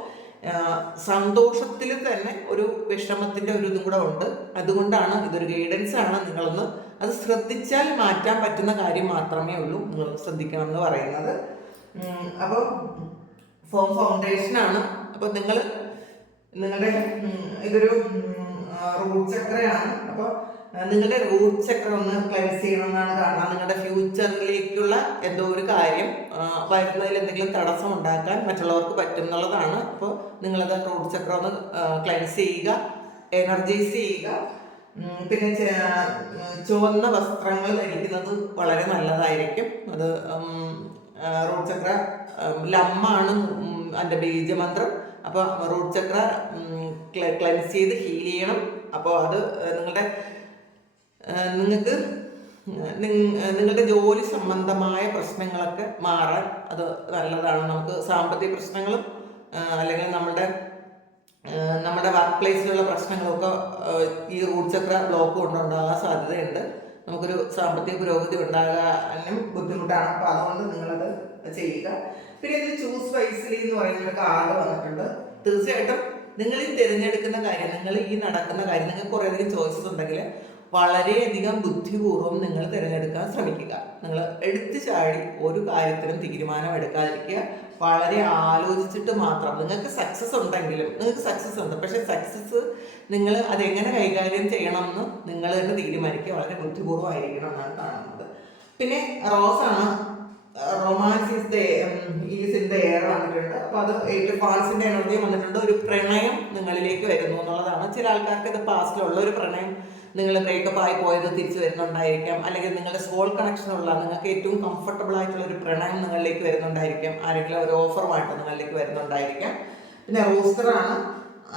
സന്തോഷത്തിൽ തന്നെ ഒരു വിഷമത്തിൻ്റെ ഒരു ഇതും കൂടെ ഉണ്ട്. അതുകൊണ്ടാണ് ഇതൊരു ഗൈഡൻസ് ആണ്. നിങ്ങളൊന്ന് അത് ശ്രദ്ധിച്ചാൽ മാറ്റാൻ പറ്റുന്ന കാര്യം മാത്രമേ ഉള്ളൂ, നിങ്ങൾ ശ്രദ്ധിക്കണം എന്ന് പറയുന്നത്. അപ്പോൾ ഫൗണ്ടേഷനാണ്. അപ്പോൾ നിങ്ങളുടെ ഇതൊരു റൂട്ട് ചക്രയാണ്. അപ്പോൾ നിങ്ങളുടെ റൂട്ട് ചക്ര ഒന്ന് ക്ലെൻസ് ചെയ്യണമെന്നാണ് കാണുന്നത്. നിങ്ങളുടെ ഫ്യൂച്ചറിലേക്കുള്ള എന്തോ ഒരു കാര്യം വരുന്നതിൽ എന്തെങ്കിലും തടസ്സം ഉണ്ടാക്കാൻ മറ്റുള്ളവർക്ക് പറ്റും എന്നുള്ളതാണ്. അപ്പോൾ നിങ്ങളത് റൂട്ട് ചക്ര ഒന്ന് ക്ലെൻസ് ചെയ്യുക, എനർജൈസ് ചെയ്യുക. പിന്നെ ചുവന്ന വസ്ത്രങ്ങൾ ധരിക്കുന്നത് വളരെ നല്ലതായിരിക്കും. അത് റൂട്ട് ചക്ര ലമ്മാണ് അതിൻ്റെ ബീജമന്ത്രം. അപ്പോൾ റൂട്ട് ചക്ര ക്ലെൻസ് ചെയ്ത് ഹീൽ ചെയ്യണം. അപ്പോൾ അത് നിങ്ങൾക്ക് നിങ്ങളുടെ ജോലി സംബന്ധമായ പ്രശ്നങ്ങളൊക്കെ മാറാൻ അത് നല്ലതാണ്. നമുക്ക് സാമ്പത്തിക പ്രശ്നങ്ങളും അല്ലെങ്കിൽ നമ്മുടെ വർക്ക് പ്ലേസിലുള്ള പ്രശ്നങ്ങളൊക്കെ ഈ റൂട്ട് ചക്ര ബ്ലോക്ക് കൊണ്ടുണ്ടാകാൻ സാധ്യതയുണ്ട്. നമുക്കൊരു സാമ്പത്തിക പുരോഗതി ഉണ്ടാകാനും ബുദ്ധിമുട്ടാണ്. അപ്പോൾ അതുകൊണ്ട് നിങ്ങളത് ചെയ്യുക. പിന്നെ ഇത് ചൂസ് വൈസ്ലി എന്ന് പറയുന്നൊരു കാർഡ് വന്നിട്ടുണ്ട്. തീർച്ചയായിട്ടും നിങ്ങൾ ഈ തിരഞ്ഞെടുക്കുന്ന കാര്യം, നിങ്ങൾ ഈ നടക്കുന്ന കാര്യം, നിങ്ങൾക്ക് കുറേയധികം ചോയ്സസ് ഉണ്ടെങ്കിൽ വളരെയധികം ബുദ്ധിപൂർവ്വം നിങ്ങൾ തിരഞ്ഞെടുക്കാൻ ശ്രമിക്കുക. നിങ്ങൾ എടുത്തു ചാടി ഒരു കാര്യത്തിനും തീരുമാനം എടുക്കാതിരിക്കുക. വളരെ ആലോചിച്ചിട്ട് മാത്രം. നിങ്ങൾക്ക് സക്സസ് ഉണ്ടെങ്കിലും നിങ്ങൾക്ക് സക്സസ് ഉണ്ട്, പക്ഷേ സക്സസ് നിങ്ങൾ അതെങ്ങനെ കൈകാര്യം ചെയ്യണമെന്ന് നിങ്ങൾ തന്നെ തീരുമാനിക്കുക. വളരെ ബുദ്ധിപൂർവ്വമായിരിക്കണം എന്നാണ് കാണുന്നത്. പിന്നെ romance is in the air വന്നിട്ടുണ്ട്. അപ്പോൾ അത് 8 ഫാൾസിൻ്റെ എനർജി വന്നിട്ടുണ്ട്. ഒരു പ്രണയം നിങ്ങളിലേക്ക് വരുന്നു എന്നുള്ളതാണ്. ചില ആൾക്കാർക്ക് ഇത് പാസ്റ്റിലുള്ള ഒരു പ്രണയം, നിങ്ങൾ ബ്രേക്കപ്പ് ആയി പോയത് തിരിച്ചു വരുന്നുണ്ടായിരിക്കാം, അല്ലെങ്കിൽ നിങ്ങളുടെ സോൾ കണക്ഷനുള്ള നിങ്ങൾക്ക് ഏറ്റവും കംഫർട്ടബിൾ ആയിട്ടുള്ള ഒരു പ്രണയം നിങ്ങളിലേക്ക് വരുന്നുണ്ടായിരിക്കാം, ആരെങ്കിലും ഒരു ഓഫറുമായിട്ട് നിങ്ങളിലേക്ക് വരുന്നുണ്ടായിരിക്കാം. പിന്നെ റൂസ്റ്ററാണ്,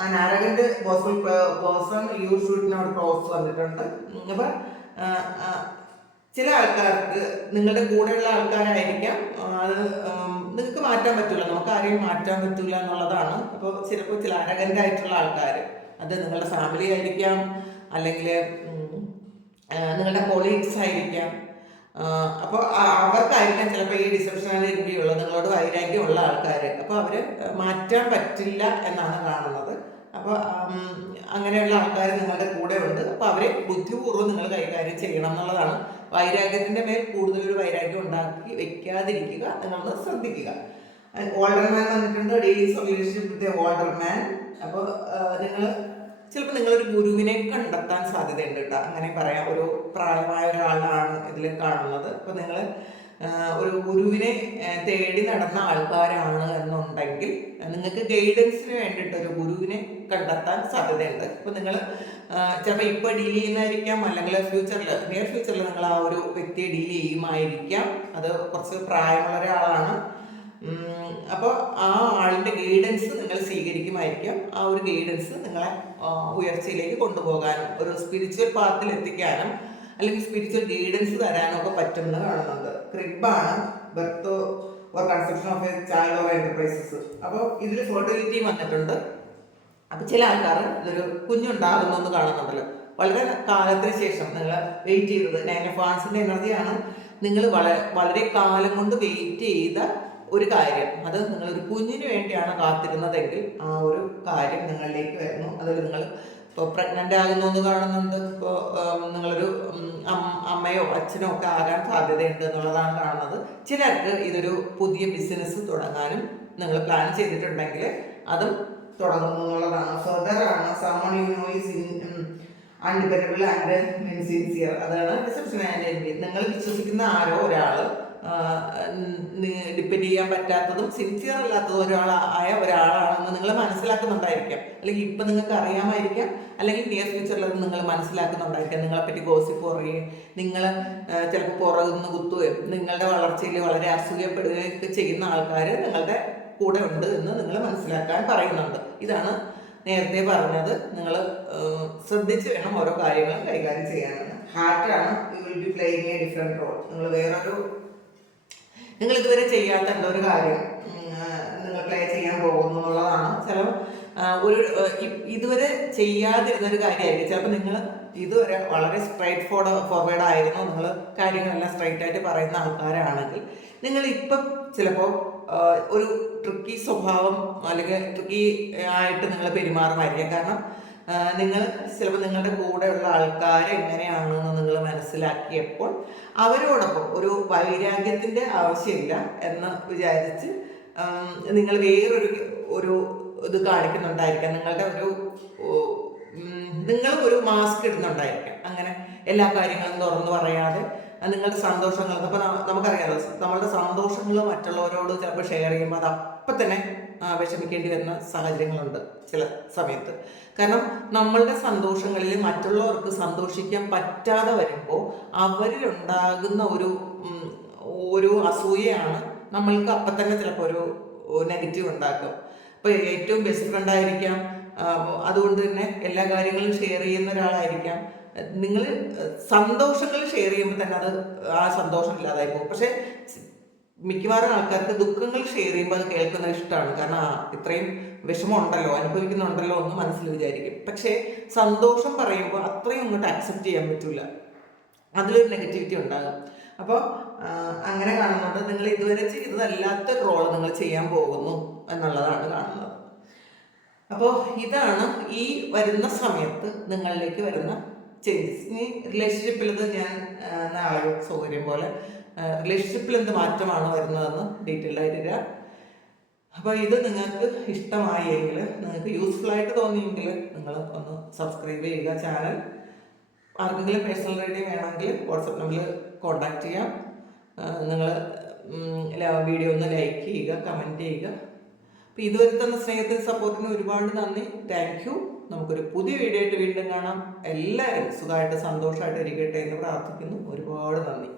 an arrogant boastful person you should not cross വന്നിട്ടുണ്ട്. അപ്പം ചില ആൾക്കാർക്ക് നിങ്ങളുടെ കൂടെയുള്ള ആൾക്കാരായിരിക്കാം, അത് നിങ്ങൾക്ക് മാറ്റാൻ പറ്റില്ല, നമുക്ക് ആരെയും മാറ്റാൻ പറ്റില്ല എന്നുള്ളതാണ്. അപ്പോൾ ചിലപ്പോൾ ചില അരഗൻ്റ് ആയിട്ടുള്ള ആൾക്കാർ, അത് നിങ്ങളുടെ ഫാമിലി ആയിരിക്കാം, അല്ലെങ്കിൽ നിങ്ങളുടെ കൊളീഗ്സ് ആയിരിക്കാം. അപ്പോൾ അവർക്കായിരിക്കാം ചിലപ്പോൾ ഈ ഡിസപ്ഷനാലിറ്റി ഉള്ളത്, നിങ്ങളോട് വൈരാഗ്യമുള്ള ആൾക്കാർ. അപ്പോൾ അവർ മാറ്റാൻ പറ്റില്ല എന്നാണ് കാണുന്നത്. അപ്പോൾ അങ്ങനെയുള്ള ആൾക്കാർ നിങ്ങളുടെ കൂടെ ഉണ്ട്. അപ്പോൾ അവരെ ബുദ്ധിപൂർവ്വം നിങ്ങൾ കൈകാര്യം ചെയ്യണം എന്നുള്ളതാണ്. വൈരാഗ്യത്തിൻ്റെ മേൽ കൂടുതലൊരു വൈരാഗ്യം ഉണ്ടാക്കി വെക്കാതിരിക്കുക, നിങ്ങൾ ശ്രദ്ധിക്കുക. ഓൾഡർമാൻ വന്നിട്ടുണ്ട്, ഡെയിലി റിലേഷൻഷിപ്പ് വിത്ത് ഓൾഡർമാൻ. അപ്പോൾ നിങ്ങൾ ചിലപ്പോൾ നിങ്ങളൊരു ഗുരുവിനെ കണ്ടെത്താൻ സാധ്യതയുണ്ട് കേട്ടോ, അങ്ങനെ പറയാം. ഒരു പ്രായമായ ഒരാളാണ് ഇതിൽ കാണുന്നത്. അപ്പോൾ നിങ്ങൾ ഒരു ഗുരുവിനെ തേടി നടന്ന ആൾക്കാരാണ് എന്നുണ്ടെങ്കിൽ നിങ്ങൾക്ക് ഗൈഡൻസിന് വേണ്ടിയിട്ട് ഒരു ഗുരുവിനെ കണ്ടെത്താൻ സാധ്യതയുണ്ട്. അപ്പോൾ നിങ്ങൾ ചിലപ്പോൾ ഇപ്പോൾ ഡീൽ ചെയ്യുന്നതായിരിക്കാം, അല്ലെങ്കിൽ നിയർ ഫ്യൂച്ചറിൽ നിങ്ങൾ ആ ഒരു വ്യക്തിയെ ഡീൽ ചെയ്യുമായിരിക്കാം. അത് കുറച്ച് പ്രായമുള്ള ഒരാളാണ്. അപ്പോൾ ആ ആളിൻ്റെ ഗൈഡൻസ് നിങ്ങൾ സ്വീകരിക്കുമായിരിക്കാം. ആ ഒരു ഗൈഡൻസ് നിങ്ങളെ ഉയർച്ചയിലേക്ക് കൊണ്ടുപോകാനും ഒരു സ്പിരിച്വൽ പാത്തിൽ എത്തിക്കാനും അല്ലെങ്കിൽ സ്പിരിച്വൽ ഗൈഡൻസ് തരാനും ഒക്കെ പറ്റുമെന്ന് കാണുന്നുണ്ട്. ക്രിബാണ്, birth or conception of a child or enterprises. അപ്പോൾ ഇതിൽ ഫെർട്ടിലിറ്റി വന്നിട്ടുണ്ട്. അപ്പോൾ ചില ആൾക്കാർ ഇതൊരു കുഞ്ഞുണ്ടാകുന്നു എന്ന് കാണുന്നുണ്ടല്ലോ. വളരെ കാലത്തിന് ശേഷം നിങ്ങൾ വെയിറ്റ് ചെയ്തത് 9 ഓഫ് വാൻസിൻ്റെ എനർജിയാണ്. നിങ്ങൾ വളരെ കാലം കൊണ്ട് വെയിറ്റ് ചെയ്ത ഒരു കാര്യം, അത് നിങ്ങളൊരു കുഞ്ഞിന് വേണ്ടിയാണ് കാത്തിരുന്നതെങ്കിൽ ആ ഒരു കാര്യം നിങ്ങളിലേക്ക് വരുന്നു. അതിൽ നിങ്ങൾ ഇപ്പോൾ പ്രഗ്നൻ്റ് ആകുന്നു എന്ന് കാണുന്നുണ്ട്. ഇപ്പോൾ നിങ്ങളൊരു അമ്മയോ അച്ഛനോ ഒക്കെ ആകാൻ സാധ്യതയുണ്ട് എന്നുള്ളതാണ് കാണുന്നത്. ചിലർക്ക് ഇതൊരു പുതിയ ബിസിനസ് തുടങ്ങാനും നിങ്ങൾ പ്ലാൻ ചെയ്തിട്ടുണ്ടെങ്കിൽ അതും തുടങ്ങുന്നു എന്നുള്ളതാണ്. ഫെർദറാണ്, someone you know is undependable and insincere. അതാണ് ഡിസെപ്ഷൻ ആൻഡ് എൻവി. നിങ്ങൾ വിശ്വസിക്കുന്ന ആരോ ഒരാൾ ഡിപ്പെൻഡ് ചെയ്യാൻ പറ്റാത്തതും സിൻസിയർ അല്ലാത്തതും ഒരാളാണെന്ന് നിങ്ങൾ മനസ്സിലാക്കുന്നുണ്ടായിരിക്കാം, അല്ലെങ്കിൽ ഇപ്പം നിങ്ങൾക്ക് അറിയാമായിരിക്കാം, അല്ലെങ്കിൽ നിയർ ഫ്യൂച്ചറിൽ അത് നിങ്ങൾ മനസ്സിലാക്കുന്നുണ്ടായിരിക്കാം. നിങ്ങളെപ്പറ്റി ഗോസിപ്പ് പറയുകയും നിങ്ങൾ ചിലപ്പോൾ പുറകുനിന്ന് കുത്തുകയും നിങ്ങളുടെ വളർച്ചയിൽ വളരെ അസൂയപ്പെടുകയൊക്കെ ചെയ്യുന്ന ആൾക്കാർ നിങ്ങളുടെ കൂടെ ഉണ്ട് എന്ന് നിങ്ങൾ മനസ്സിലാക്കാൻ പറയുന്നുണ്ട്. ഇതാണ് നേരത്തെ പറഞ്ഞത്. നിങ്ങൾ ശ്രദ്ധിച്ച് വേണം ഓരോ കാര്യങ്ങളും കൈകാര്യം ചെയ്യാനാണ്. ഹാർട്ടാണ്, you will be playing a different role. നിങ്ങൾ ഇതുവരെ ചെയ്യാത്ത എന്തോ ഒരു കാര്യം നിങ്ങൾ പ്ലേ ചെയ്യാൻ പോകുന്നു എന്നുള്ളതാണ്. ഇതുവരെ ചെയ്യാതിരുന്നൊരു കാര്യമായിരിക്കും. ചിലപ്പോൾ നിങ്ങൾ ഇതുവരെ വളരെ സ്ട്രൈറ്റ് ഫോർവേഡ് ആയിരുന്നു, നിങ്ങൾ കാര്യങ്ങളെല്ലാം സ്ട്രൈറ്റ് ആയിട്ട് പറയുന്ന ആൾക്കാരാണെങ്കിൽ നിങ്ങൾ ഇപ്പം ചിലപ്പോൾ ഒരു ട്രിക്കി സ്വഭാവം അല്ലെങ്കിൽ ട്രിക്കി ആയിട്ട് നിങ്ങൾ പെരുമാറുമായിരിക്കാം. കാരണം നിങ്ങൾ ചിലപ്പോൾ നിങ്ങളുടെ കൂടെയുള്ള ആൾക്കാർ എങ്ങനെയാണെന്ന് നിങ്ങൾ മനസ്സിലാക്കിയപ്പോൾ അവരോടൊപ്പം ഒരു വൈരാഗ്യത്തിൻ്റെ ആവശ്യമില്ല എന്ന് വിചാരിച്ച് നിങ്ങൾ വേറൊരു ഇത് കാണിക്കുന്നുണ്ടായിരിക്കാം. നിങ്ങൾ ഒരു മാസ്ക് ഇടുന്നുണ്ടായിരിക്കാം. അങ്ങനെ എല്ലാ കാര്യങ്ങളും തുറന്നു പറയാതെ നിങ്ങളുടെ സന്തോഷങ്ങൾ, അപ്പോൾ നമുക്കറിയാമല്ലോ, നമ്മളുടെ സന്തോഷങ്ങൾ മറ്റുള്ളവരോട് ചിലപ്പോൾ ഷെയർ ചെയ്യുമ്പോൾ അത് അപ്പം തന്നെ വിഷമിക്കേണ്ടി വരുന്ന സാഹചര്യങ്ങളുണ്ട് ചില സമയത്ത്. കാരണം നമ്മളുടെ സന്തോഷങ്ങളിൽ മറ്റുള്ളവർക്ക് സന്തോഷിക്കാൻ പറ്റാതെ വരുമ്പോൾ അവരിലുണ്ടാകുന്ന ഒരു അസൂയയാണ് നമ്മൾക്ക് അപ്പം തന്നെ ചിലപ്പോൾ ഒരു നെഗറ്റീവ് ഉണ്ടാക്കും. ഇപ്പോൾ ഏറ്റവും ബെസ്റ്റ് ഫ്രണ്ട് ആയിരിക്കാം, അതുകൊണ്ട് തന്നെ എല്ലാ കാര്യങ്ങളും ഷെയർ ചെയ്യുന്ന ഒരാളായിരിക്കാം. നിങ്ങൾ സന്തോഷങ്ങൾ ഷെയർ ചെയ്യുമ്പോൾ തന്നെ അത് ആ സന്തോഷം ഇല്ലാതായി പോകും. പക്ഷെ മിക്കവാറും ആൾക്കാർക്ക് ദുഃഖങ്ങൾ ഷെയർ ചെയ്യുമ്പോൾ അത് കേൾക്കുന്നത് ഇഷ്ടമാണ്. കാരണം ഇത്രയും വിഷമമുണ്ടല്ലോ, അനുഭവിക്കുന്നുണ്ടല്ലോ എന്ന് മനസ്സിൽ വിചാരിക്കും. പക്ഷേ സന്തോഷം പറയുമ്പോൾ അത്രയും അങ്ങോട്ട് അക്സെപ്റ്റ് ചെയ്യാൻ പറ്റില്ല, അതിലൊരു നെഗറ്റിവിറ്റി ഉണ്ടാകും. അപ്പോൾ അങ്ങനെ കാണുന്നുണ്ട്. നിങ്ങൾ ഇതുവരെ ചെയ്തതല്ലാത്ത റോള് നിങ്ങൾ ചെയ്യാൻ പോകുന്നു എന്നുള്ളതാണ് കാണുന്നത്. അപ്പോൾ ഇതാണ് ഈ വരുന്ന സമയത്ത് നിങ്ങളിലേക്ക് വരുന്ന ചേഞ്ചസ്. ഇനി റിലേഷൻഷിപ്പിൽ ഞാൻ നാളെ സൗകര്യം പോലെ റിലേഷൻഷിപ്പിൽ എന്ത് മാറ്റമാണ് വരുന്നതെന്ന് ഡീറ്റെയിൽഡ് ആയിട്ടില്ല. അപ്പോൾ ഇത് നിങ്ങൾക്ക് ഇഷ്ടമായി എങ്കിൽ, നിങ്ങൾക്ക് യൂസ്ഫുൾ ആയിട്ട് തോന്നിയെങ്കിൽ നിങ്ങൾ ഒന്ന് സബ്സ്ക്രൈബ് ചെയ്യുക ചാനൽ. ആർക്കെങ്കിലും പേഴ്സണൽ റീഡിങ് വേണമെങ്കിൽ വാട്സപ്പ് നമ്പറിൽ കോൺടാക്റ്റ് ചെയ്യാം. നിങ്ങൾ വീഡിയോ ഒന്ന് ലൈക്ക് ചെയ്യുക, കമൻറ്റ് ചെയ്യുക. അപ്പോൾ ഇതുവരെ തന്ന സ്നേഹത്തിന് സപ്പോർട്ടിന് ഒരുപാട് നന്ദി. Thank you. നമുക്കൊരു പുതിയ വീഡിയോ ആയിട്ട് വീണ്ടും കാണാം. എല്ലാവരും സുഖമായിട്ട് സന്തോഷമായിട്ട് ഇരിക്കട്ടെ എന്ന് പ്രാർത്ഥിക്കുന്നു. ഒരുപാട് നന്ദി.